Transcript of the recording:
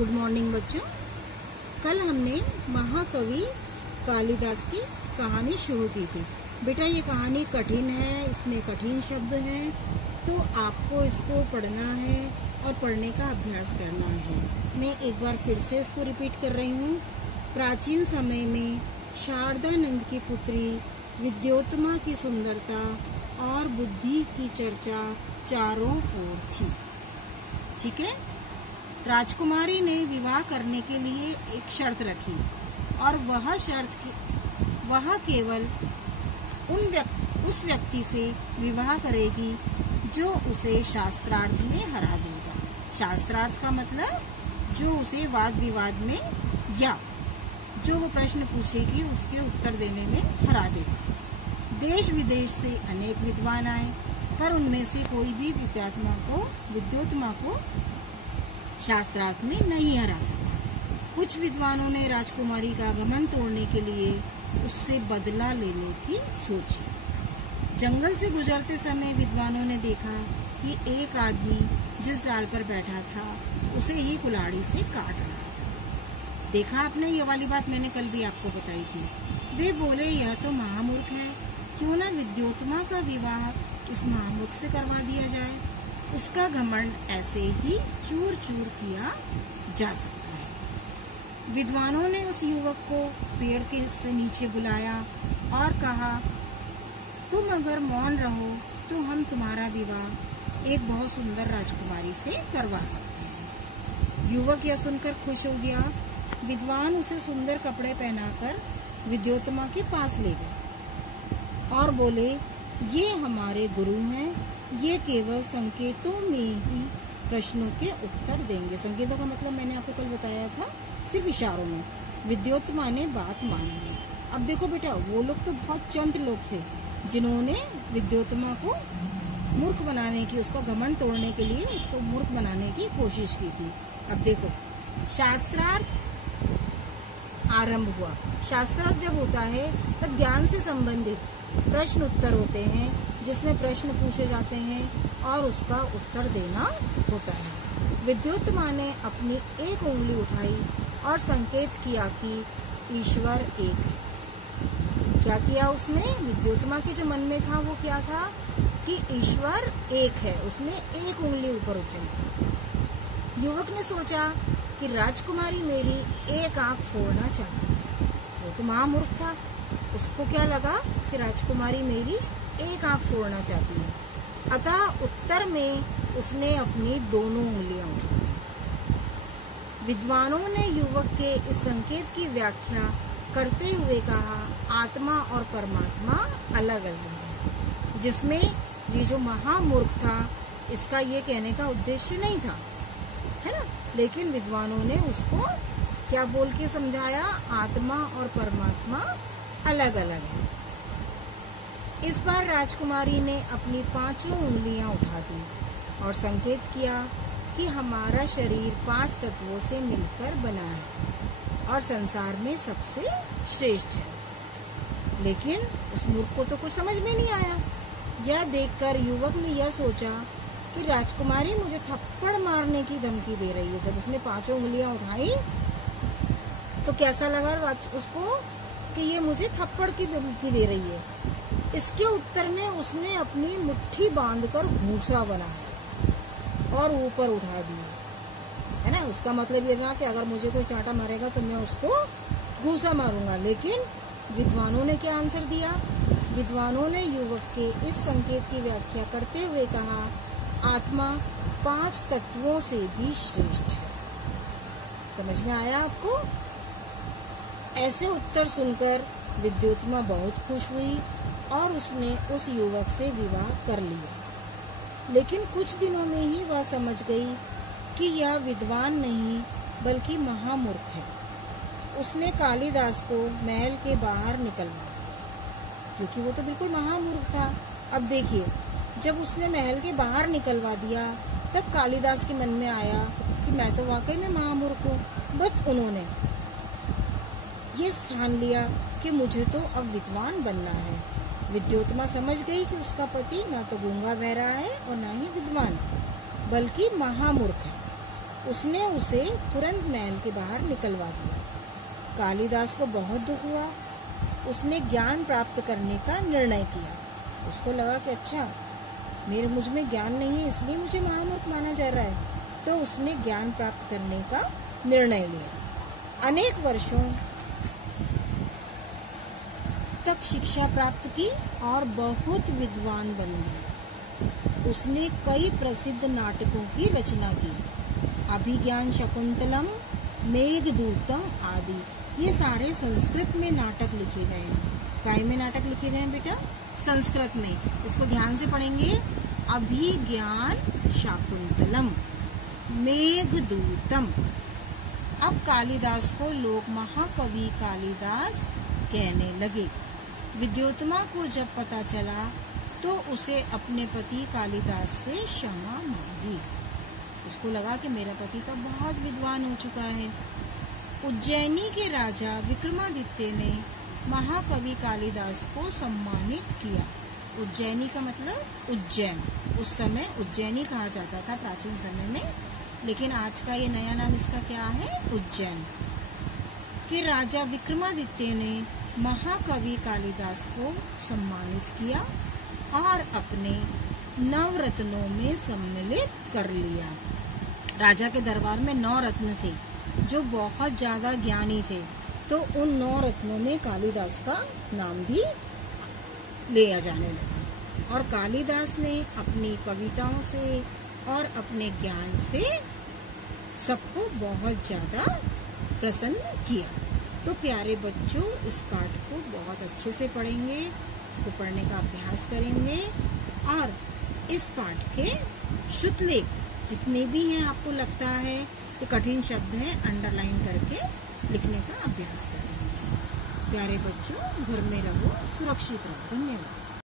Good morning बच्चों। कल हमने महाकवि कालिदास की कहानी शुरू की थी। बेटा ये कहानी कठिन है, इसमें कठिन शब्द हैं, तो आपको इसको पढ़ना है और पढ़ने का अभ्यास करना है। मैं एक बार फिर से इसको रिपीट कर रही हूँ। प्राचीन समय में शारदानंद की पुत्री विद्योत्तमा की सुंदरता और बुद्धि की चर्चा चारों ओर थी। ठीक है। राजकुमारी ने विवाह करने के लिए एक शर्त रखी और वह केवल उस व्यक्ति से विवाह करेगी जो उसे शास्त्रार्थ में हरा देगा। शास्त्रार्थ का मतलब जो उसे वाद विवाद में या जो वो प्रश्न पूछेगी उसके उत्तर देने में हरा देगा। देश विदेश से अनेक विद्वान आए, पर उनमें से कोई भी विद्योत्तमा को शास्त्रार्थ में नहीं हरा सका। कुछ विद्वानों ने राजकुमारी का घमंड तोड़ने के लिए उससे बदला लेने की सोची। जंगल से गुजरते समय विद्वानों ने देखा कि एक आदमी जिस डाल पर बैठा था उसे ही कुल्हाड़ी से काट रहा था। देखा आपने, ये वाली बात मैंने कल भी आपको बताई थी। वे बोले, यह तो महामूर्ख है, क्यों न विद्योत्तमा का विवाह इस महामूर्ख से करवा दिया जाए। उसका घमंड ऐसे ही चूर चूर किया जा सकता है। विद्वानों ने उस युवक को पेड़ के से नीचे बुलाया और कहा, तुम अगर मौन रहो तो हम तुम्हारा विवाह एक बहुत सुंदर राजकुमारी से करवा सकते हैं। युवक यह सुनकर खुश हो गया। विद्वान उसे सुंदर कपड़े पहनाकर विद्योत्तमा के पास ले गए और बोले, ये हमारे गुरु हैं, ये केवल संकेतों में ही प्रश्नों के उत्तर देंगे। संकेतों का मतलब मैंने आपको कल बताया था, सिर्फ इशारों में। विद्योत्तमा ने बात मान ली। अब देखो बेटा, वो लोग तो बहुत चंट लोग थे जिन्होंने विद्योत्तमा को मूर्ख बनाने की, उसका घमंड तोड़ने के लिए उसको मूर्ख बनाने की कोशिश की थी। अब देखो, शास्त्रार्थ आरंभ हुआ। शास्त्रार्थ जब होता है तब ज्ञान से संबंधित प्रश्न उत्तर होते हैं, जिसमें प्रश्न पूछे जाते हैं और उसका उत्तर देना होता है। विद्योत्तमा ने अपनी एक उंगली उठाई और संकेत किया कि ईश्वर एक है। क्या किया उसने? विद्योत्तमा के जो मन में था वो क्या था कि ईश्वर एक है। उसने एक उंगली ऊपर उठाई। युवक ने सोचा कि राजकुमारी मेरी एक आंख फोड़ना चाहती है। वो तो महामूर्ख था। उसको क्या लगा कि राजकुमारी मेरी एक आंख फोड़ना चाहती है। अतः उत्तर में उसने अपनी दोनों उंगलियां उठाई। विद्वानों ने युवक के इस संकेत की व्याख्या करते हुए कहा, आत्मा और परमात्मा अलग अलग है। जिसमें ये जो महामूर्ख था, इसका ये कहने का उद्देश्य नहीं था, है ना, लेकिन विद्वानों ने उसको क्या बोल के समझाया, आत्मा और परमात्मा अलग अलग है। इस बार राजकुमारी ने अपनी पांचों उंगलियां उठा दी और संकेत किया कि हमारा शरीर 5 तत्वों से मिलकर बना है और संसार में सबसे श्रेष्ठ है। लेकिन उस मूर्ख को तो कुछ समझ में नहीं आया। यह देखकर युवक ने यह सोचा कि राजकुमारी मुझे थप्पड़ मारने की धमकी दे रही है। जब उसने 5 उंगलियां उठाई तो कैसा लगा उसको कि ये मुझे थप्पड़ की धमकी दे रही है। इसके उत्तर में उसने अपनी मुट्ठी बांधकर घूंसा बनाया और ऊपर उठा दिया, है ना। उसका मतलब ये था कि अगर मुझे कोई चांटा मारेगा तो मैं उसको घूंसा मारूंगा। लेकिन विद्वानों ने क्या आंसर दिया? विद्वानों ने युवक के इस संकेत की व्याख्या करते हुए कहा, आत्मा 5 तत्वों से भी श्रेष्ठ है। समझ में आया आपको? ऐसे उत्तर सुनकर विद्योत्तमा बहुत खुश हुई और उसने उस युवक से विवाह कर लिया। लेकिन कुछ दिनों में ही वह समझ गई कि यह विद्वान नहीं बल्कि महामूर्ख है। उसने कालिदास को महल के बाहर निकलवा दिया, क्योंकि वो तो बिल्कुल महामूर्ख था। अब देखिए, जब उसने महल के बाहर निकलवा दिया तब कालिदास के मन में आया कि मैं तो वाकई में महामूर्ख हूँ। बट उन्होंने ये ठान लिया कि मुझे तो अब विद्वान बनना है। विद्योत्तमा समझ गई कि उसका पति न तो गूंगा बहरा है और न ही विद्वान, बल्कि महामूर्ख है। उसने उसे तुरंत महल के बाहर निकलवा दिया। कालिदास को बहुत दुख हुआ। उसने ज्ञान प्राप्त करने का निर्णय किया। उसको लगा कि अच्छा, मुझ में ज्ञान नहीं है, इसलिए मुझे महामूर्ख माना जा रहा है। तो उसने ज्ञान प्राप्त करने का निर्णय लिया। अनेक वर्षों तक शिक्षा प्राप्त की और बहुत विद्वान बन गया। उसने कई प्रसिद्ध नाटकों की रचना की। अभिज्ञान शाकुंतलम, मेघदूतम आदि, ये सारे संस्कृत में नाटक लिखे गए हैं। काय में नाटक लिखे गए हैं बेटा? संस्कृत में। इसको ध्यान से पढ़ेंगे। अभिज्ञान शाकुंतलम, मेघदूतम। अब कालिदास को लोग महाकवि कालिदास कहने लगे। विद्योत्तमा को जब पता चला तो उसे अपने पति कालिदास से क्षमा मांगी। उसको लगा कि मेरा पति तो बहुत विद्वान हो चुका है। उज्जैनी के राजा विक्रमादित्य ने महाकवि कालिदास को सम्मानित किया। उज्जैनी का मतलब उज्जैन। उस समय उज्जैनी कहा जाता था प्राचीन समय में, लेकिन आज का ये नया नाम इसका क्या है? उज्जैन। के राजा विक्रमादित्य ने महाकवि कालिदास को सम्मानित किया और अपने नवरत्नों में सम्मिलित कर लिया। राजा के दरबार में 9 रत्न थे जो बहुत ज्यादा ज्ञानी थे, तो उन 9 रत्नों में कालिदास का नाम भी लिया जाने लगा। और कालिदास ने अपनी कविताओं से और अपने ज्ञान से सबको बहुत ज्यादा प्रसन्न किया। तो प्यारे बच्चों, इस पाठ को बहुत अच्छे से पढ़ेंगे, इसको पढ़ने का अभ्यास करेंगे और इस पाठ के श्रुतलेख जितने भी हैं आपको लगता है कि कठिन शब्द है, अंडरलाइन करके लिखने का अभ्यास करेंगे। प्यारे बच्चों, घर में रहो, सुरक्षित रहो। धन्यवाद।